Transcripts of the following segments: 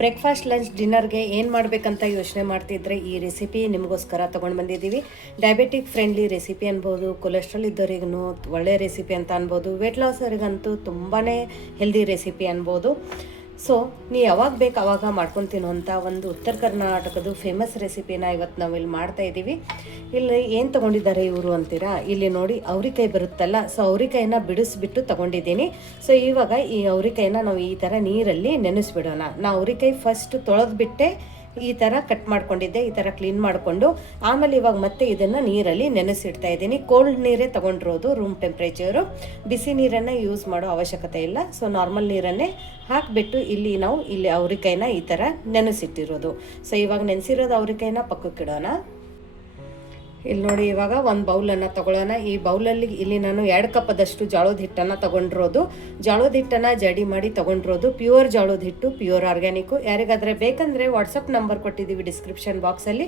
Breakfast lunch ಡಿನ್ನರ್ಗೆ ಏನು ಮಾಡಬೇಕಂತ ಯೋಚನೆ ಮಾಡ್ತಿದ್ರೆ ಈ ರೆಸಿಪಿ ನಿಮಗೋಸ್ಕರ ತೊಗೊಂಡು ಬಂದಿದ್ದೀವಿ. ಡಯಾಬಿಟಿಕ್ ಫ್ರೆಂಡ್ಲಿ ರೆಸಿಪಿ ಅನ್ಬೋದು, ಕೊಲೆಸ್ಟ್ರಾಲ್ ಇದ್ದವರಿಗೂ ಒಳ್ಳೆ ರೆಸಿಪಿ ಅಂತ ಅನ್ಬೋದು, ವೇಟ್ ಲಾಸ್ ಅವರಿಗಂತೂ ತುಂಬಾ ಹೆಲ್ದಿ ರೆಸಿಪಿ ಅನ್ಬೋದು. ಸೊ ನೀವು ಯಾವಾಗ ಬೇಕು ಆವಾಗ ಮಾಡ್ಕೊಂಡು ತಿನ್ನುವಂಥ ಒಂದು ಉತ್ತರ ಕರ್ನಾಟಕದ ಫೇಮಸ್ ರೆಸಿಪಿನ ಇವತ್ತು ನಾವು ಇಲ್ಲಿ ಮಾಡ್ತಾಯಿದ್ದೀವಿ. ಇಲ್ಲಿ ಏನು ತೊಗೊಂಡಿದ್ದಾರೆ ಇವರು ಅಂತೀರಾ, ಇಲ್ಲಿ ನೋಡಿ ಅವ್ರಿಕಾಯಿ ಬರುತ್ತಲ್ಲ, ಸೊ ಅವ್ರಿಕಾಯಿನ ಬಿಡಿಸ್ಬಿಟ್ಟು ತೊಗೊಂಡಿದ್ದೀನಿ. ಸೊ ಇವಾಗ ಈ ಅವ್ರಿಕಾಯಿನ ನಾವು ಈ ಥರ ನೀರಲ್ಲಿ ನೆನೆಸ್ಬಿಡೋಣ. ನಾ ಅವ್ರಿಕಾಯಿ ಫಸ್ಟ್ ತೊಳೆದ್ಬಿಟ್ಟೆ ಈ ಥರ ಕಟ್ ಮಾಡ್ಕೊಂಡಿದ್ದೆ, ಈ ಥರ ಕ್ಲೀನ್ ಮಾಡಿಕೊಂಡು ಆಮೇಲೆ ಇವಾಗ ಮತ್ತೆ ಇದನ್ನು ನೀರಲ್ಲಿ ನೆನೆಸಿಡ್ತಾ ಇದ್ದೀನಿ. ಕೋಲ್ಡ್ ನೀರೇ ತೊಗೊಂಡಿರೋದು, ರೂಮ್ ಟೆಂಪ್ರೇಚರು, ಬಿಸಿ ನೀರನ್ನು ಯೂಸ್ ಮಾಡೋ ಅವಶ್ಯಕತೆ ಇಲ್ಲ. ಸೊ ನಾರ್ಮಲ್ ನೀರನ್ನೇ ಹಾಕಿಬಿಟ್ಟು ಇಲ್ಲಿ ಅವ್ರಿಕಾಯಿನ ಈ ಥರ ನೆನೆಸಿಟ್ಟಿರೋದು. ಸೊ ಇವಾಗ ನೆನೆಸಿರೋದು ಅವ್ರಿಕಾಯಿನ ಪಕ್ಕಕ್ಕಿಡೋಣ. ಇಲ್ಲಿ ನೋಡಿ, ಇವಾಗ ಒಂದು ಬೌಲನ್ನು ತೊಗೊಳ್ಳೋಣ. ಈ ಬೌಲಲ್ಲಿ ಇಲ್ಲಿ ನಾನು 2 ಕಪ್ಪದಷ್ಟು ಜೋಳದ ಹಿಟ್ಟನ್ನು ತೊಗೊಂಡಿರೋದು. ಜೋಳದ ಹಿಟ್ಟನ್ನು ಜಡಿ ಮಾಡಿ ತೊಗೊಂಡಿರೋದು, ಪ್ಯೂರ್ ಜೋಳದ ಹಿಟ್ಟು, ಪ್ಯೂರ್ ಆರ್ಗ್ಯಾನಿಕ್ಕು. ಯಾರಿಗಾದರೆ ಬೇಕಂದರೆ ವಾಟ್ಸಪ್ ನಂಬರ್ ಕೊಟ್ಟಿದ್ದೀವಿ ಡಿಸ್ಕ್ರಿಪ್ಷನ್ ಬಾಕ್ಸಲ್ಲಿ,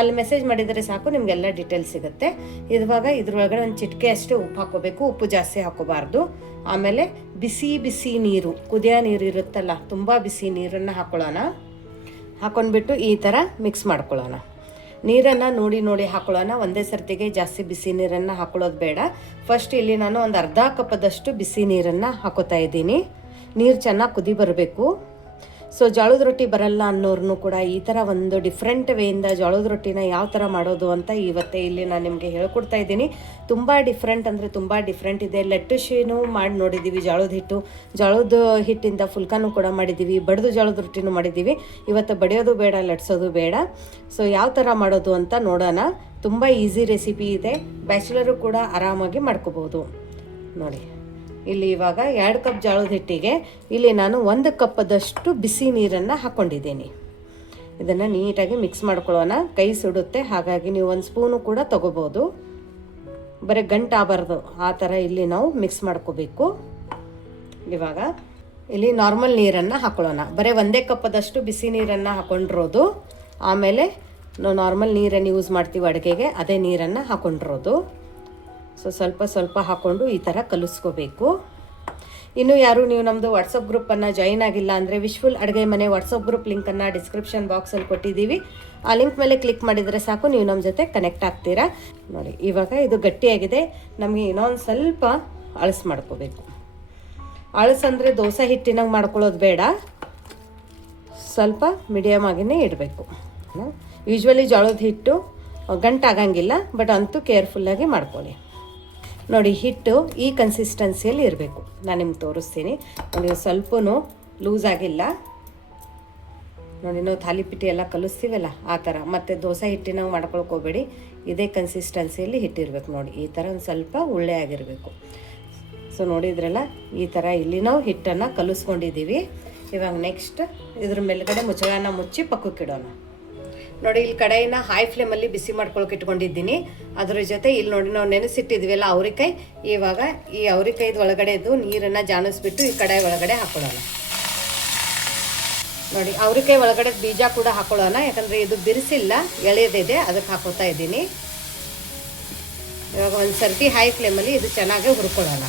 ಅಲ್ಲಿ ಮೆಸೇಜ್ ಮಾಡಿದರೆ ಸಾಕು, ನಿಮಗೆಲ್ಲ ಡೀಟೇಲ್ಸ್ ಸಿಗುತ್ತೆ. ಇವಾಗ ಇದ್ರೊಳಗಡೆ ಒಂದು ಚಿಟಿಕೆ ಅಷ್ಟು ಉಪ್ಪು ಹಾಕೋಬೇಕು, ಉಪ್ಪು ಜಾಸ್ತಿ ಹಾಕೋಬಾರ್ದು. ಆಮೇಲೆ ಬಿಸಿ ನೀರು, ಕುದಿಯೋ ನೀರು ಇರುತ್ತಲ್ಲ, ತುಂಬ ಬಿಸಿ ನೀರನ್ನು ಹಾಕ್ಕೊಳ್ಳೋಣ. ಹಾಕೊಂಡ್ಬಿಟ್ಟು ಈ ಥರ ಮಿಕ್ಸ್ ಮಾಡ್ಕೊಳ್ಳೋಣ. ನೀರನ್ನು ನೋಡಿ ಹಾಕೊಳ್ಳೋಣ. ಒಂದೇ ಸರ್ತಿಗೆ ಜಾಸ್ತಿ ಬಿಸಿ ನೀರನ್ನು ಹಾಕೊಳ್ಳೋದು ಬೇಡ. ಫಸ್ಟ್ ಇಲ್ಲಿ ನಾನು ಒಂದು ಅರ್ಧ ಕಪ್ಪದಷ್ಟು ಬಿಸಿ ನೀರನ್ನು ಹಾಕೋತಾ ಇದ್ದೀನಿ. ನೀರು ಚೆನ್ನಾಗಿ ಕುದಿ ಬರಬೇಕು. ಸೊ ಜೋಳದ ರೊಟ್ಟಿ ಬರಲ್ಲ ಅನ್ನೋರ್ನು ಕೂಡ ಈ ಥರ ಒಂದು ಡಿಫ್ರೆಂಟ್ ವೇಯಿಂದ ಜೋಳದ ರೊಟ್ಟಿನ ಯಾವ ಥರ ಮಾಡೋದು ಅಂತ ಇವತ್ತೇ ಇಲ್ಲಿ ನಾನು ನಿಮಗೆ ಹೇಳ್ಕೊಡ್ತಾ ಇದ್ದೀನಿ. ತುಂಬ ಡಿಫ್ರೆಂಟ್ ಅಂದರೆ ತುಂಬ ಡಿಫ್ರೆಂಟ್ ಇದೆ. ಲಟ್ಟುಶಿನೂ ಮಾಡಿ ನೋಡಿದ್ದೀವಿ, ಜೋಳದ ಹಿಟ್ಟಿಂದ ಫುಲ್ಕಾನು ಕೂಡ ಮಾಡಿದ್ದೀವಿ, ಬಡಿದು ಜೋಳದ ರೊಟ್ಟಿನೂ ಮಾಡಿದ್ದೀವಿ. ಇವತ್ತು ಬಡಿಯೋದು ಬೇಡ, ಲಟ್ಸೋದು ಬೇಡ. ಸೊ ಯಾವ ಥರ ಮಾಡೋದು ಅಂತ ನೋಡೋಣ. ತುಂಬ ಈಸಿ ರೆಸಿಪಿ ಇದೆ, ಬ್ಯಾಚುಲರು ಕೂಡ ಆರಾಮಾಗಿ ಮಾಡ್ಕೋಬೋದು. ನೋಡಿ, ಇಲ್ಲಿ ಇವಾಗ 2 ಕಪ್ ಜೋಳದ ಹಿಟ್ಟಿಗೆ ಇಲ್ಲಿ ನಾನು 1 ಕಪ್ಪದಷ್ಟು ಬಿಸಿ ನೀರನ್ನು ಹಾಕ್ಕೊಂಡಿದ್ದೀನಿ. ಇದನ್ನು ನೀಟಾಗಿ ಮಿಕ್ಸ್ ಮಾಡ್ಕೊಳ್ಳೋಣ. ಕೈ ಸುಡುತ್ತೆ, ಹಾಗಾಗಿ ನೀವು 1 ಸ್ಪೂನು ಕೂಡ ತೊಗೋಬೋದು. ಬರೀ ಗಂಟಾಗಬಾರ್ದು ಆ ಥರ ಇಲ್ಲಿ ನಾವು ಮಿಕ್ಸ್ ಮಾಡ್ಕೋಬೇಕು. ಇವಾಗ ಇಲ್ಲಿ ನಾರ್ಮಲ್ ನೀರನ್ನು ಹಾಕ್ಕೊಳ್ಳೋಣ. ಬರೀ 1 ಕಪ್ಪದಷ್ಟು ಬಿಸಿ ನೀರನ್ನು ಹಾಕ್ಕೊಂಡಿರೋದು. ಆಮೇಲೆ ನಾವು ನಾರ್ಮಲ್ ನೀರನ್ನು ಯೂಸ್ ಮಾಡ್ತೀವಿ ಅಡುಗೆಗೆ, ಅದೇ ನೀರನ್ನು ಹಾಕ್ಕೊಂಡಿರೋದು. ಸೊ ಸ್ವಲ್ಪ ಹಾಕ್ಕೊಂಡು ಈ ಥರ ಕಲಿಸ್ಕೋಬೇಕು. ಇನ್ನು ಯಾರು ನೀವು ನಮ್ಮದು ವಾಟ್ಸಪ್ ಗ್ರೂಪನ್ನು ಜಾಯಿನ್ ಆಗಿಲ್ಲ ಅಂದರೆ ವಿಶ್ಫುಲ್ ಅಡುಗೆ ಮನೆ ವಾಟ್ಸಪ್ ಗ್ರೂಪ್ ಲಿಂಕನ್ನು ಡಿಸ್ಕ್ರಿಪ್ಷನ್ ಬಾಕ್ಸಲ್ಲಿ ಕೊಟ್ಟಿದ್ದೀವಿ. ಆ ಲಿಂಕ್ ಮೇಲೆ ಕ್ಲಿಕ್ ಮಾಡಿದರೆ ಸಾಕು, ನೀವು ನಮ್ಮ ಜೊತೆ ಕನೆಕ್ಟ್ ಆಗ್ತೀರಾ. ನೋಡಿ, ಇವಾಗ ಇದು ಗಟ್ಟಿಯಾಗಿದೆ. ನಮಗೆ ಇನ್ನೊಂದು ಸ್ವಲ್ಪ ಅಳಸು ಮಾಡ್ಕೋಬೇಕು. ಅಳಸಂದರೆ ದೋಸೆ ಹಿಟ್ಟಿನಾಗ ಮಾಡ್ಕೊಳ್ಳೋದು ಬೇಡ, ಸ್ವಲ್ಪ ಮೀಡಿಯಮ್ ಆಗಿನೇ ಇಡಬೇಕು. ಯೂಶ್ವಲಿ ಜೋಳದ ಹಿಟ್ಟು ಗಂಟಾಗಂಗಿಲ್ಲ, ಬಟ್ ಅಂತೂ ಕೇರ್ಫುಲ್ಲಾಗಿ ಮಾಡ್ಕೊಳ್ಳಿ. ನೋಡಿ, ಹಿಟ್ಟು ಈ ಕನ್ಸಿಸ್ಟೆನ್ಸಿಯಲ್ಲಿ ಇರಬೇಕು. ನಾನು ನಿಮ್ಗೆ ತೋರಿಸ್ತೀನಿ. ನೋಡಿ, ಸ್ವಲ್ಪ ಲೂಸ್ ಆಗಿಲ್ಲ. ನೋಡಿ, ನಾವು ಥಾಲಿಪೀಠಿ ಎಲ್ಲ ಕಲಿಸ್ತೀವಲ್ಲ ಆ ಥರ. ಮತ್ತು ದೋಸೆ ಹಿಟ್ಟಿನಾಗ ಮಾಡ್ಕೊಳ್ಕೋಬೇಡಿ, ಇದೇ ಕನ್ಸಿಸ್ಟೆನ್ಸಿಯಲ್ಲಿ ಹಿಟ್ಟಿರ್ಬೇಕು. ನೋಡಿ, ಈ ಥರ ಒಂದು ಸ್ವಲ್ಪ ಉಳ್ಳೆ ಆಗಿರಬೇಕು. ಸೊ ನೋಡಿದ್ರಲ್ಲ, ಈ ಥರ ಇಲ್ಲಿ ನಾವು ಹಿಟ್ಟನ್ನು ಕಲಿಸ್ಕೊಂಡಿದ್ದೀವಿ. ಇವಾಗ ನೆಕ್ಸ್ಟ್ ಇದ್ರ ಮೇಲ್ಗಡೆ ಮುಚ್ಚಳನ ಮುಚ್ಚಿ ಪಕ್ಕಕ್ಕಿಡೋಣ. ನೋಡಿ, ಇಲ್ಲಿ ಕಡೆಯಿಂದ ಹೈ ಫ್ಲೇಮಲ್ಲಿ ಬಿಸಿ ಮಾಡ್ಕೊಳಕ್ಕೆ ಇಟ್ಕೊಂಡಿದ್ದೀನಿ. ಅದ್ರ ಜೊತೆ ಇಲ್ಲಿ ನೋಡಿ ನಾವು ನೆನೆಸಿಟ್ಟಿದ್ವಲ್ಲ ಅವ್ರಿಕಾಯಿ, ಇವಾಗ ಈ ಅವ್ರಿಕಾಯ್ದು ಒಳಗಡೆದು ನೀರನ್ನು ಜಾಣಿಸ್ಬಿಟ್ಟು ಈ ಕಡಾಯಿ ಒಳಗಡೆ ಹಾಕೊಳ್ಳೋಣ. ನೋಡಿ, ಅವ್ರಿಕಾಯಿ ಒಳಗಡೆ ಬೀಜ ಕೂಡ ಹಾಕೊಳ್ಳೋಣ, ಯಾಕಂದರೆ ಇದು ಬಿರಿಸಿಲ್ಲ, ಎಳೆದಿದೆ, ಅದಕ್ಕೆ ಹಾಕೋತಾ ಇದ್ದೀನಿ. ಇವಾಗ ಒಂದು ಸರ್ತಿ ಹೈ ಫ್ಲೇಮಲ್ಲಿ ಇದು ಚೆನ್ನಾಗಿ ಹುರ್ಕೊಳ್ಳೋಣ.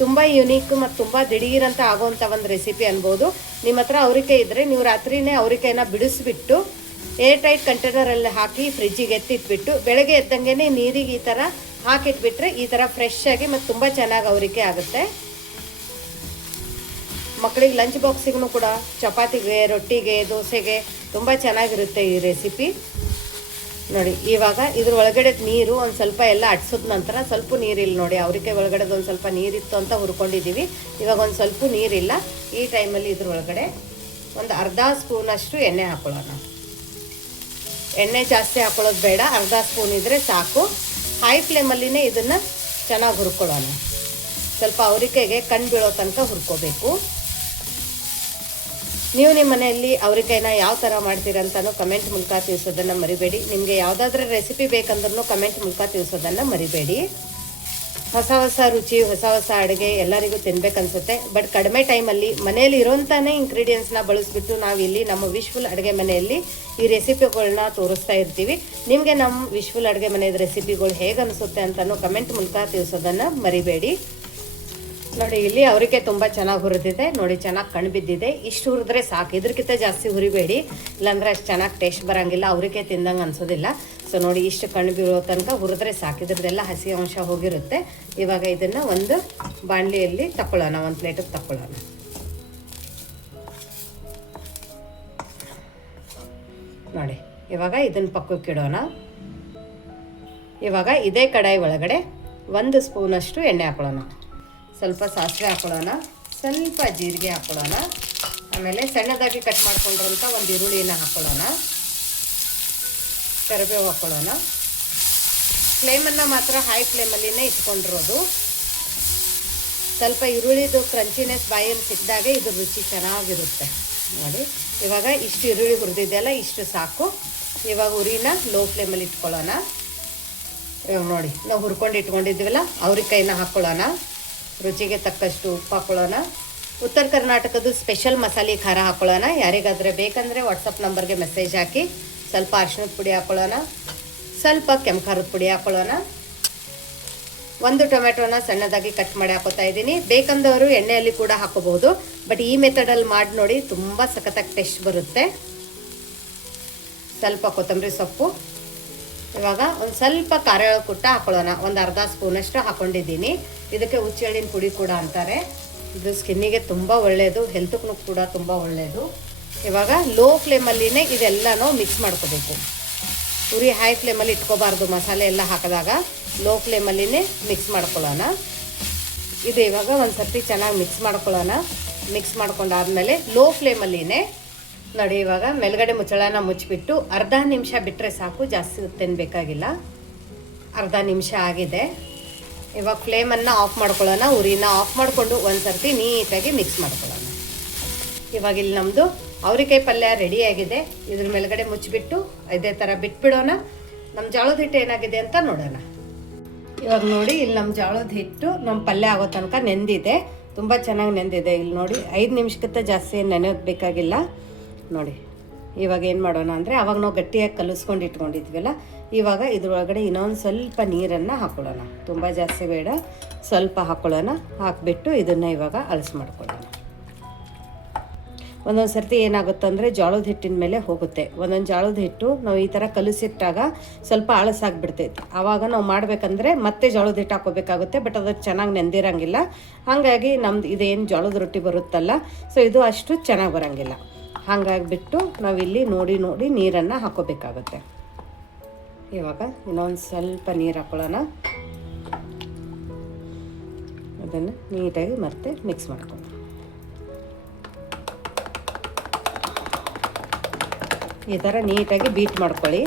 ತುಂಬ ಯುನೀಕ್ ಮತ್ತು ತುಂಬ ದಿಢೀರಂತ ಆಗೋವಂಥ ಒಂದು ರೆಸಿಪಿ ಅನ್ಬೋದು. ನಿಮ್ಮ ಹತ್ರ ಅವ್ರಿಕಾಯಿ ಇದ್ದರೆ ನೀವು ರಾತ್ರಿನೇ ಅವ್ರಿಕಾಯಿನ ಬಿಡಿಸ್ಬಿಟ್ಟು ಏರ್ ಟೈಟ್ ಕಂಟೈನರಲ್ಲಿ ಹಾಕಿ ಫ್ರಿಜ್ಜಿಗೆ ಎತ್ತಿಟ್ಬಿಟ್ಟು ಬೆಳಗ್ಗೆ ಎದ್ದಂಗೆ ನೀರಿಗೆ ಈ ಥರ ಹಾಕಿಟ್ಬಿಟ್ರೆ ಈ ಥರ ಫ್ರೆಶ್ ಆಗಿ ಮತ್ತು ತುಂಬ ಚೆನ್ನಾಗಿ ಅವರಿಕೆ ಆಗುತ್ತೆ. ಮಕ್ಕಳಿಗೆ ಲಂಚ್ ಬಾಕ್ಸಿಗೂ ಕೂಡ, ಚಪಾತಿಗೆ, ರೊಟ್ಟಿಗೆ, ದೋಸೆಗೆ ತುಂಬ ಚೆನ್ನಾಗಿರುತ್ತೆ ಈ ರೆಸಿಪಿ. ನೋಡಿ, ಇವಾಗ ಇದ್ರ ಒಳಗಡೆ ನೀರು ಒಂದು ಸ್ವಲ್ಪ ಎಲ್ಲ ಅಟ್ಸಿದ ನಂತರ ಸ್ವಲ್ಪ ನೀರಿಲ್ಲ. ನೋಡಿ, ಅವ್ರಿಕಾಯಿ ಒಳಗಡೆದು ಒಂದು ಸ್ವಲ್ಪ ನೀರಿತ್ತು ಅಂತ ಹುರ್ಕೊಂಡಿದ್ದೀವಿ. ಇವಾಗ ಒಂದು ಸ್ವಲ್ಪ ನೀರಿಲ್ಲ. ಈ ಟೈಮಲ್ಲಿ ಇದ್ರ ಒಳಗಡೆ ಒಂದು ಅರ್ಧ ಸ್ಪೂನಷ್ಟು ಎಣ್ಣೆ ಹಾಕೊಳ್ಳೋಣ. ಎಣ್ಣೆ ಜಾಸ್ತಿ ಹಾಕೊಳ್ಳೋದು ಬೇಡ, ಅರ್ಧ ಸ್ಪೂನ್ ಇದ್ದರೆ ಸಾಕು. ಹೈ ಫ್ಲೇಮಲ್ಲಿನೇ ಇದನ್ನು ಚೆನ್ನಾಗಿ ಹುರ್ಕೊಳ್ಳೋಣ. ಸ್ವಲ್ಪ ಅವ್ರಿಕಾಯಿಗೆ ಕಣ್ಣು ಬೀಳೋ ತನಕ ಹುರ್ಕೋಬೇಕು. ನೀವು ನಿಮ್ಮ ಮನೆಯಲ್ಲಿ ಅವ್ರಿಕಾಯಿನ ಯಾವ ಥರ ಮಾಡ್ತೀರಂತನೂ ಕಮೆಂಟ್ ಮೂಲಕ ತಿಳಿಸೋದನ್ನು ಮರಿಬೇಡಿ. ನಿಮಗೆ ಯಾವುದಾದ್ರೂ ರೆಸಿಪಿ ಬೇಕಂದ್ರೂ ಕಮೆಂಟ್ ಮೂಲಕ ತಿಳಿಸೋದನ್ನು ಮರಿಬೇಡಿ. ಹೊಸ ರುಚಿ, ಹೊಸ ಅಡುಗೆ ಎಲ್ಲರಿಗೂ ತಿನ್ಬೇಕನ್ಸುತ್ತೆ. ಬಟ್ ಕಡಿಮೆ ಟೈಮಲ್ಲಿ ಮನೆಯಲ್ಲಿ ಇರೋಂಥನೇ ಇಂಗ್ರೀಡಿಯೆಂಟ್ಸ್ನ ಬಳಸಿಬಿಟ್ಟು ನಾವಿಲ್ಲಿ ನಮ್ಮ ವಿಶ್ಫುಲ್ ಅಡುಗೆ ಮನೆಯಲ್ಲಿ ಈ ರೆಸಿಪಿಗಳನ್ನ ತೋರಿಸ್ತಾ ಇರ್ತೀವಿ. ನಿಮಗೆ ನಮ್ಮ ವಿಶ್ಫುಲ್ ಅಡುಗೆ ಮನೆಯದ ರೆಸಿಪಿಗಳು ಹೇಗೆ ಅನಿಸುತ್ತೆ ಅಂತಲೂ ಕಮೆಂಟ್ ಮೂಲಕ ತಿಳಿಸೋದನ್ನು ಮರಿಬೇಡಿ. ನೋಡಿ ಇಲ್ಲಿ ಅವರಿಗೆ ತುಂಬ ಚೆನ್ನಾಗಿ ಹುರಿದಿದೆ ನೋಡಿ, ಚೆನ್ನಾಗಿ ಕಣ್ಣು ಬಿದ್ದಿದೆ. ಇಷ್ಟು ಹುರಿದ್ರೆ ಸಾಕು, ಇದ್ರಕ್ಕಿಂತ ಜಾಸ್ತಿ ಹುರಿಬೇಡಿ, ಇಲ್ಲಾಂದ್ರೆ ಅಷ್ಟು ಚೆನ್ನಾಗಿ ಟೇಸ್ಟ್ ಬರೋಂಗಿಲ್ಲ, ಅವರಿಗೆ ತಿಂದಂಗೆ ಅನ್ಸೋದಿಲ್ಲ. ಸೊ ನೋಡಿ, ಇಷ್ಟು ಕಣ್ಣು ಬೀರೋ ತನಕ ಹುರಿದ್ರೆ ಸಾಕು, ಇದ್ರದ್ದೆಲ್ಲ ಹಸಿ ಅಂಶ ಹೋಗಿರುತ್ತೆ. ಇವಾಗ ಇದನ್ನು ಒಂದು ಬಾಣಲಿಯಲ್ಲಿ ತಗೊಳ್ಳೋಣ, ಒಂದು ಪ್ಲೇಟಿಗೆ ತಗೊಳ್ಳೋಣ. ನೋಡಿ ಇವಾಗ ಇದನ್ನು ಪಕ್ಕಕ್ಕೆ ಇಡೋಣ. ಇವಾಗ ಇದೇ ಕಡಾಯಿ ಒಳಗಡೆ 1 ಸ್ಪೂನಷ್ಟು ಎಣ್ಣೆ ಹಾಕೊಳ್ಳೋಣ, ಸ್ವಲ್ಪ ಸಾಸಿವೆ ಹಾಕೊಳ್ಳೋಣ, ಸ್ವಲ್ಪ ಜೀರಿಗೆ ಹಾಕೊಳ್ಳೋಣ, ಆಮೇಲೆ ಸಣ್ಣದಾಗಿ ಕಟ್ ಮಾಡ್ಕೊಂಡಿರೋಂಥ ಒಂದು ಈರುಳ್ಳಿನ ಹಾಕೊಳ್ಳೋಣ, ಕರಿಬೇವು ಹಾಕೊಳ್ಳೋಣ. ಫ್ಲೇಮನ್ನು ಮಾತ್ರ ಹೈ ಫ್ಲೇಮಲ್ಲಿನೇ ಇಟ್ಕೊಂಡಿರೋದು. ಸ್ವಲ್ಪ ಈರುಳ್ಳಿದು ಕ್ರಂಚಿನೆಸ್ ಬಾಯಲ್ಲಿ ಸಿಕ್ಕಿದಾಗ ಇದ್ರ ರುಚಿ ಚೆನ್ನಾಗಿರುತ್ತೆ. ನೋಡಿ ಇವಾಗ ಇಷ್ಟು ಈರುಳ್ಳಿ ಹುರಿದಿದೆಯಲ್ಲ, ಇಷ್ಟು ಸಾಕು. ಇವಾಗ ಉರಿನ ಲೋ ಫ್ಲೇಮಲ್ಲಿ ಇಟ್ಕೊಳ್ಳೋಣ. ಇವಾಗ ನೋಡಿ, ನಾವು ಹುರ್ಕೊಂಡು ಇಟ್ಕೊಂಡಿದ್ದೀವಲ್ಲ, ಅವ್ರಿಕಾಯಿನ ಹಾಕ್ಕೊಳ್ಳೋಣ. ರುಚಿಗೆ ತಕ್ಕಷ್ಟು ಉಪ್ಪು ಹಾಕ್ಕೊಳ್ಳೋಣ. ಉತ್ತರ ಕರ್ನಾಟಕದ ಸ್ಪೆಷಲ್ ಮಸಾಲೆ ಖಾರ ಹಾಕ್ಕೊಳ್ಳೋಣ. ಯಾರಿಗಾದರೆ ಬೇಕಂದರೆ ವಾಟ್ಸಪ್ ನಂಬರ್ಗೆ ಮೆಸೇಜ್ ಹಾಕಿ. ಸ್ವಲ್ಪ ಅರಿಶಿಣದ ಪುಡಿ ಹಾಕ್ಕೊಳ್ಳೋಣ, ಸ್ವಲ್ಪ ಕೆಂಪು ಖಾರದ ಪುಡಿ ಹಾಕ್ಕೊಳ್ಳೋಣ. 1 ಟೊಮೆಟೊನ ಸಣ್ಣದಾಗಿ ಕಟ್ ಮಾಡಿ ಹಾಕೋತಾ ಇದ್ದೀನಿ. ಬೇಕಂದವರು ಎಣ್ಣೆಯಲ್ಲಿ ಕೂಡ ಹಾಕೋಬಹುದು, ಬಟ್ ಈ ಮೆಥಡಲ್ಲಿ ಮಾಡಿ ನೋಡಿ, ತುಂಬ ಸಖತ್ತಾಗಿ ಟೇಸ್ಟ್ ಬರುತ್ತೆ. ಸ್ವಲ್ಪ ಕೊತ್ತಂಬರಿ ಸೊಪ್ಪು. ಇವಾಗ ಒಂದು ಸ್ವಲ್ಪ ಖಾರ ಕುಟ್ಟ ಹಾಕೊಳ್ಳೋಣ, ಒಂದು ಅರ್ಧ ಸ್ಪೂನಷ್ಟು ಹಾಕ್ಕೊಂಡಿದ್ದೀನಿ. ಇದಕ್ಕೆ ಹುಚ್ಚೆಳ್ಳಿನ ಪುಡಿ ಕೂಡ ಅಂತಾರೆ. ಇದು ಸ್ಕಿನ್ನಿಗೆ ತುಂಬ ಒಳ್ಳೆಯದು, ಹೆಲ್ತ್ಗೂ ಕೂಡ ತುಂಬ ಒಳ್ಳೆಯದು. ಇವಾಗ ಲೋ ಫ್ಲೇಮಲ್ಲಿನೇ ಇದೆಲ್ಲನೂ ಮಿಕ್ಸ್ ಮಾಡ್ಕೋಬೇಕು. ಉರಿ ಹೈ ಫ್ಲೇಮಲ್ಲಿ ಇಟ್ಕೋಬಾರ್ದು, ಮಸಾಲೆ ಎಲ್ಲ ಹಾಕಿದಾಗ ಲೋ ಫ್ಲೇಮಲ್ಲಿನೇ ಮಿಕ್ಸ್ ಮಾಡ್ಕೊಳ್ಳೋಣ. ಇದು ಇವಾಗ ಒಂದು ಸರ್ತಿ ಚೆನ್ನಾಗಿ ಮಿಕ್ಸ್ ಮಾಡ್ಕೊಳ್ಳೋಣ. ಮಿಕ್ಸ್ ಮಾಡ್ಕೊಂಡಾದ್ಮೇಲೆ ಲೋ ಫ್ಲೇಮಲ್ಲಿನೇ ನೋಡಿ, ಇವಾಗ ಮೇಲ್ಗಡೆ ಮುಚ್ಚಳನ ಮುಚ್ಚಿಬಿಟ್ಟು ಅರ್ಧ ನಿಮಿಷ ಬಿಟ್ಟರೆ ಸಾಕು, ಜಾಸ್ತಿ ಹೊತ್ತೇನು ಬೇಕಾಗಿಲ್ಲ. ಅರ್ಧ ನಿಮಿಷ ಆಗಿದೆ. ಇವಾಗ ಫ್ಲೇಮನ್ನು ಆಫ್ ಮಾಡ್ಕೊಳ್ಳೋಣ. ಉರಿನ ಆಫ್ ಮಾಡಿಕೊಂಡು ಒಂದು ಸರ್ತಿ ನೀಟಾಗಿ ಮಿಕ್ಸ್ ಮಾಡ್ಕೊಳ್ಳೋಣ. ಇವಾಗ ಇಲ್ಲಿ ನಮ್ಮದು ಅವರೆಕಾಯಿ ಪಲ್ಯ ರೆಡಿಯಾಗಿದೆ. ಇದ್ರ ಮೇಲ್ಗಡೆ ಮುಚ್ಚಿಬಿಟ್ಟು ಇದೇ ಥರ ಬಿಟ್ಬಿಡೋಣ. ನಮ್ಮ ಜೋಳದ ಹಿಟ್ಟು ಏನಾಗಿದೆ ಅಂತ ನೋಡೋಣ. ಇವಾಗ ನೋಡಿ, ಇಲ್ಲಿ ನಮ್ಮ ಜೋಳದ ಹಿಟ್ಟು ನಮ್ಮ ಪಲ್ಯ ಆಗೋ ತನಕ ನೆಂದಿದೆ, ತುಂಬ ಚೆನ್ನಾಗಿ ನೆಂದಿದೆ. ಇಲ್ಲಿ ನೋಡಿ, 5 ನಿಮಿಷಕ್ಕಿಂತ ಜಾಸ್ತಿ ನೆನೆಯೋದು ಬೇಕಾಗಿಲ್ಲ. ನೋಡಿ ಇವಾಗ ಏನು ಮಾಡೋಣ ಅಂದರೆ, ಅವಾಗ ನಾವು ಗಟ್ಟಿಯಾಗಿ ಕಲಿಸ್ಕೊಂಡು ಇಟ್ಕೊಂಡಿದ್ವಲ್ಲ, ಇವಾಗ ಇದ್ರೊಳಗಡೆ ಇನ್ನೊಂದು ಸ್ವಲ್ಪ ನೀರನ್ನು ಹಾಕ್ಕೊಳ್ಳೋಣ. ತುಂಬ ಜಾಸ್ತಿ ಬೇಡ, ಸ್ವಲ್ಪ ಹಾಕ್ಕೊಳ್ಳೋಣ. ಹಾಕಿಬಿಟ್ಟು ಇದನ್ನು ಇವಾಗ ಅಲಸು ಮಾಡ್ಕೊಳ್ಳೋಣ. ಒಂದೊಂದು ಸರ್ತಿ ಏನಾಗುತ್ತಂದರೆ ಜೋಳದ ಹಿಟ್ಟಿನ ಮೇಲೆ ಹೋಗುತ್ತೆ. ಒಂದೊಂದು ಜೋಳದ ಹಿಟ್ಟು ನಾವು ಈ ಥರ ಕಲಸಿಟ್ಟಾಗ ಸ್ವಲ್ಪ ಆಳಸಾಗಿಬಿಡ್ತೈತೆ. ಆವಾಗ ನಾವು ಮಾಡಬೇಕಂದ್ರೆ ಮತ್ತೆ ಜೋಳದ ಹಿಟ್ಟು ಹಾಕೋಬೇಕಾಗುತ್ತೆ, ಬಟ್ ಅದು ಚೆನ್ನಾಗಿ ನೆಂದಿರಂಗಿಲ್ಲ. ಹಾಗಾಗಿ ನಮ್ದು ಇದೇನು ಜೋಳದ ರೊಟ್ಟಿ ಬರುತ್ತಲ್ಲ, ಸೊ ಇದು ಅಷ್ಟು ಚೆನ್ನಾಗಿ ಬರೋಂಗಿಲ್ಲ. ಹಾಗಾಗಿಬಿಟ್ಟು ನಾವಿಲ್ಲಿ ನೋಡಿ ನೋಡಿ ನೀರನ್ನು ಹಾಕೋಬೇಕಾಗುತ್ತೆ. ಇವಾಗ ಇನ್ನೊಂದು ಸ್ವಲ್ಪ ನೀರು ಹಾಕ್ಕೊಳ್ಳೋಣ. ಅದನ್ನು ನೀಟಾಗಿ ಮತ್ತೆ ಮಿಕ್ಸ್ ಮಾಡ್ಕೊಳ್ಳೋಣ. ಈ ಥರ ನೀಟಾಗಿ ಬೀಟ್ ಮಾಡ್ಕೊಳ್ಳಿ.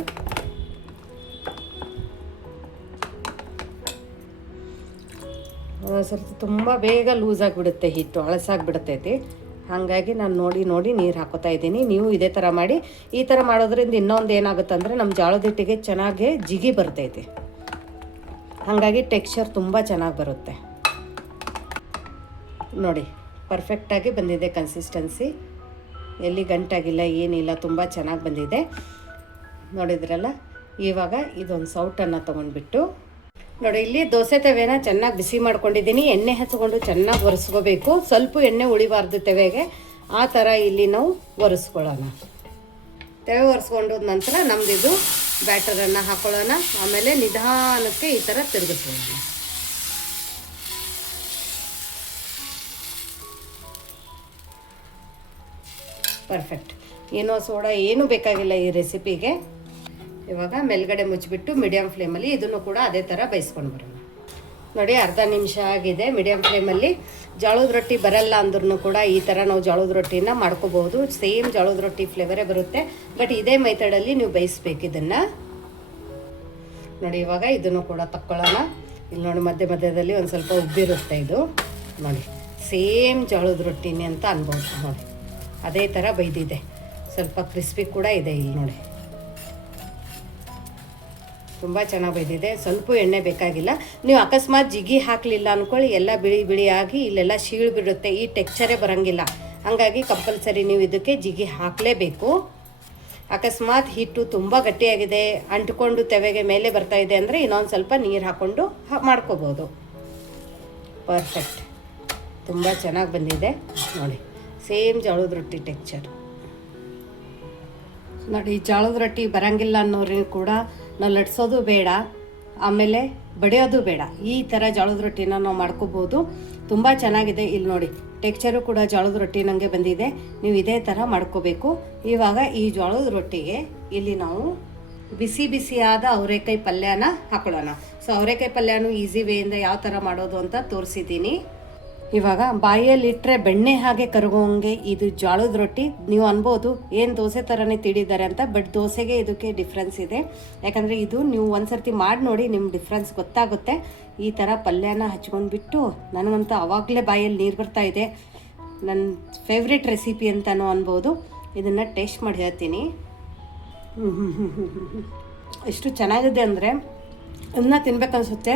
ಸ್ವಲ್ಪ ತುಂಬ ಬೇಗ ಲೂಸ್ ಆಗಿಬಿಡುತ್ತೆ ಹಿಟ್ಟು, ಅಳಸಾಗಿಬಿಡ್ತೈತಿ. ಹಾಗಾಗಿ ನಾನು ನೋಡಿ ನೋಡಿ ನೀರು ಹಾಕೋತಾ ಇದ್ದೀನಿ. ನೀವು ಇದೇ ಥರ ಮಾಡಿ. ಈ ಥರ ಮಾಡೋದ್ರಿಂದ ಇನ್ನೊಂದು ಏನಾಗುತ್ತೆ ಅಂದರೆ, ನಮ್ಮ ಜೋಳದ ಹಿಟ್ಟಿಗೆ ಚೆನ್ನಾಗಿ ಜಿಗಿ ಬರ್ತೈತಿ. ಹಾಗಾಗಿ ಟೆಕ್ಸ್ಚರ್ ತುಂಬ ಚೆನ್ನಾಗಿ ಬರುತ್ತೆ. ನೋಡಿ ಪರ್ಫೆಕ್ಟಾಗಿ ಬಂದಿದೆ ಕನ್ಸಿಸ್ಟೆನ್ಸಿ, ಎಲ್ಲಿ ಗಂಟಾಗಿಲ್ಲ ಏನಿಲ್ಲ, ತುಂಬ ಚೆನ್ನಾಗಿ ಬಂದಿದೆ. ನೋಡಿದ್ರಲ್ಲ. ಇವಾಗ ಇದೊಂದು ಸೌಟನ್ನು ತೊಗೊಂಡ್ಬಿಟ್ಟು ನೋಡಿ, ಇಲ್ಲಿ ದೋಸೆ ತವೆನ ಚೆನ್ನಾಗಿ ಬಿಸಿ ಮಾಡ್ಕೊಂಡಿದ್ದೀನಿ. ಎಣ್ಣೆ ಹಚ್ಕೊಂಡು ಚೆನ್ನಾಗಿ ಒರೆಸ್ಕೋಬೇಕು, ಸ್ವಲ್ಪ ಎಣ್ಣೆ ಉಳಿಬಾರ್ದು ತವೆಗೆ. ಆ ಥರ ಇಲ್ಲಿ ನಾವು ಒರೆಸ್ಕೊಳ್ಳೋಣ. ತವೆ ಒರೆಸ್ಕೊಂಡ ನಂತರ ನಮ್ಮದಿದು ಬ್ಯಾಟರನ್ನು ಹಾಕ್ಕೊಳ್ಳೋಣ. ಆಮೇಲೆ ನಿಧಾನಕ್ಕೆ ಈ ಥರ ತಿರುಗಿಸ್ಕೊಳ್ಳೋಣ. ಪರ್ಫೆಕ್ಟ್. ಏನೋ ಸೋಡಾ ಏನೂ ಬೇಕಾಗಿಲ್ಲ ಈ ರೆಸಿಪಿಗೆ. ಇವಾಗ ಮೇಲ್ಗಡೆ ಮುಚ್ಚಿಬಿಟ್ಟು ಮೀಡಿಯಮ್ ಫ್ಲೇಮಲ್ಲಿ ಇದನ್ನು ಕೂಡ ಅದೇ ಥರ ಬೇಯಿಸ್ಕೊಂಡು ಬರೋಣ. ನೋಡಿ ಅರ್ಧ ನಿಮಿಷ ಆಗಿದೆ ಮೀಡಿಯಮ್ ಫ್ಲೇಮಲ್ಲಿ. ಜೋಳದ ರೊಟ್ಟಿ ಬರಲ್ಲ ಅಂದ್ರೂ ಕೂಡ ಈ ಥರ ನಾವು ಜೋಳದ ರೊಟ್ಟಿನ ಮಾಡ್ಕೋಬಹುದು. ಸೇಮ್ ಜೋಳದ ರೊಟ್ಟಿ ಫ್ಲೇವರೇ ಬರುತ್ತೆ, ಬಟ್ ಇದೇ ಮೆಥಡಲ್ಲಿ ನೀವು ಬೇಯಿಸ್ಬೇಕು ಇದನ್ನು. ನೋಡಿ ಇವಾಗ ಇದನ್ನು ಕೂಡ ತಕ್ಕೊಳ್ಳೋಣ. ಇಲ್ಲಿ ನೋಡಿ ಮಧ್ಯ ಮಧ್ಯದಲ್ಲಿ ಒಂದು ಸ್ವಲ್ಪ ಉಬ್ಬಿರುತ್ತೆ ಇದು. ನೋಡಿ ಸೇಮ್ ಜೋಳದ ರೊಟ್ಟಿನೇ ಅಂತ ಅನ್ಬೋದು. ನೋಡಿ ಅದೇ ಥರ ಬೈದಿದೆ, ಸ್ವಲ್ಪ ಕ್ರಿಸ್ಪಿ ಕೂಡ ಇದೆ. ಇಲ್ಲಿ ನೋಡಿ ತುಂಬ ಚೆನ್ನಾಗಿ ಬೈದಿದೆ. ಸ್ವಲ್ಪ ಎಣ್ಣೆ ಬೇಕಾಗಿಲ್ಲ. ನೀವು ಅಕಸ್ಮಾತ್ ಜಿಗಿ ಹಾಕಲಿಲ್ಲ ಅಂದ್ಕೊಳ್ಳಿ, ಎಲ್ಲ ಬಿಳಿ ಬಿಳಿಯಾಗಿ ಇಲ್ಲೆಲ್ಲ ಶೀಳು ಬಿಡುತ್ತೆ, ಈ ಟೆಕ್ಸ್ಚರೇ ಬರೋಂಗಿಲ್ಲ. ಹಾಗಾಗಿ ಕಂಪಲ್ಸರಿ ನೀವು ಇದಕ್ಕೆ ಜಿಗಿ ಹಾಕಲೇಬೇಕು. ಅಕಸ್ಮಾತ್ ಹಿಟ್ಟು ತುಂಬ ಗಟ್ಟಿಯಾಗಿದೆ, ಅಂಟ್ಕೊಂಡು ತೆವೆಗೆ ಮೇಲೆ ಬರ್ತಾ ಇದೆ ಅಂದರೆ ಇನ್ನೊಂದು ಸ್ವಲ್ಪ ನೀರು ಹಾಕ್ಕೊಂಡು ಮಾಡ್ಕೋಬೋದು. ಪರ್ಫೆಕ್ಟ್. ತುಂಬ ಚೆನ್ನಾಗಿ ಬಂದಿದೆ ನೋಡಿ. ಸೇಮ್ ಜೋಳದ ರೊಟ್ಟಿ ಟೆಕ್ಸ್ಚರ್ ನೋಡಿ. ಜೋಳದ ರೊಟ್ಟಿ ಬರಂಗಿಲ್ಲ ಅನ್ನೋರಿಗೆ ಕೂಡ ನಾವು ಲಟ್ಸೋದು ಬೇಡ, ಆಮೇಲೆ ಬಡಿಯೋದು ಬೇಡ, ಈ ಥರ ಜೋಳದ ರೊಟ್ಟಿನ ನಾವು ಮಾಡ್ಕೋಬೋದು. ತುಂಬ ಚೆನ್ನಾಗಿದೆ. ಇಲ್ಲಿ ನೋಡಿ ಟೆಕ್ಸ್ಚರು ಕೂಡ ಜೋಳದ ರೊಟ್ಟಿ ನನಗೆ ಬಂದಿದೆ. ನೀವು ಇದೇ ಥರ ಮಾಡ್ಕೋಬೇಕು. ಇವಾಗ ಈ ಜೋಳದ ರೊಟ್ಟಿಗೆ ಇಲ್ಲಿ ನಾವು ಬಿಸಿ ಬಿಸಿಯಾದ ಅವರೆಕಾಯಿ ಪಲ್ಯನ ಹಾಕೊಳ್ಳೋಣ. ಸೊ ಅವರೆಕಾಯಿ ಪಲ್ಯನೂ ಈಸಿ ವೇಯಿಂದ ಯಾವ ಥರ ಮಾಡೋದು ಅಂತ ತೋರಿಸಿದ್ದೀನಿ. ಇವಾಗ ಬಾಯಲ್ಲಿ ಇಟ್ಟರೆ ಬೆಣ್ಣೆ ಹಾಗೆ ಕರಗೋಂಗೆ ಇದು ಜೋಳದ ರೊಟ್ಟಿ. ನೀವು ಅನ್ಬೋದು ಏನು ದೋಸೆ ಥರನೇ ತಿಡಿದ್ದಾರೆ ಅಂತ, ಬಟ್ ದೋಸೆಗೆ ಇದಕ್ಕೆ ಡಿಫ್ರೆನ್ಸ್ ಇದೆ. ಯಾಕಂದರೆ ಇದು ನೀವು ಒಂದ್ಸರ್ತಿ ಮಾಡಿ ನೋಡಿ, ನಿಮ್ಗೆ ಡಿಫ್ರೆನ್ಸ್ ಗೊತ್ತಾಗುತ್ತೆ. ಈ ಥರ ಪಲ್ಯನ ಹಚ್ಕೊಂಡ್ಬಿಟ್ಟು ನನಗಂತೂ ಆವಾಗಲೇ ಬಾಯಲ್ಲಿ ನೀರು ಬರ್ತಾ ಇದೆ. ನನ್ನ ಫೇವ್ರೆಟ್ ರೆಸಿಪಿ ಅಂತಲೂ ಅನ್ಬೋದು. ಇದನ್ನು ಟೇಸ್ಟ್ ಮಾಡಿ ಹೇಳ್ತೀನಿ. ಎಷ್ಟು ಚೆನ್ನಾಗಿದೆ ಅಂದರೆ ಅದನ್ನ ತಿನ್ಬೇಕನ್ಸುತ್ತೆ.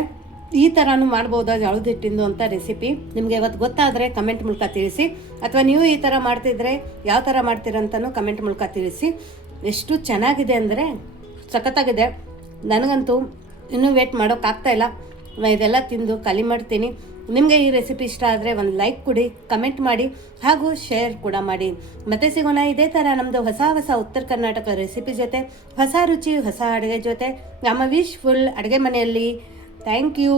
ಈ ಥರನೂ ಮಾಡ್ಬೋದಾ ಜೋಳದ ಹಿಟ್ಟಿಂದು ಅಂತ ರೆಸಿಪಿ ನಿಮಗೆ ಇವತ್ತು ಗೊತ್ತಾದರೆ ಕಮೆಂಟ್ ಮೂಲಕ ತಿಳಿಸಿ. ಅಥವಾ ನೀವು ಈ ಥರ ಮಾಡ್ತಿದ್ರೆ ಯಾವ ಥರ ಮಾಡ್ತೀರಂತನೂ ಕಮೆಂಟ್ ಮೂಲಕ ತಿಳಿಸಿ. ಎಷ್ಟು ಚೆನ್ನಾಗಿದೆ ಅಂದರೆ ಸಖತ್ತಾಗಿದೆ. ನನಗಂತೂ ಇನ್ನೂ ವೇಟ್ ಮಾಡೋಕ್ಕಾಗ್ತಾಯಿಲ್ಲ. ನಾನು ಇದೆಲ್ಲ ತಿಂದು ಖಾಲಿ ಮಾಡ್ತೀನಿ. ನಿಮಗೆ ಈ ರೆಸಿಪಿ ಇಷ್ಟ ಆದರೆ ಒಂದು ಲೈಕ್ ಕೊಡಿ, ಕಮೆಂಟ್ ಮಾಡಿ, ಹಾಗೂ ಶೇರ್ ಕೂಡ ಮಾಡಿ. ಮತ್ತೆ ಸಿಗೋಣ ಇದೇ ಥರ ನಮ್ಮದು ಹೊಸ ಹೊಸ ಉತ್ತರ ಕರ್ನಾಟಕ ರೆಸಿಪಿ ಜೊತೆ, ಹೊಸ ರುಚಿ ಹೊಸ ಅಡುಗೆ ಜೊತೆ, ನಮ್ಮ ವಿಶ್ ಫುಲ್ ಅಡುಗೆ ಮನೆಯಲ್ಲಿ. Thank you.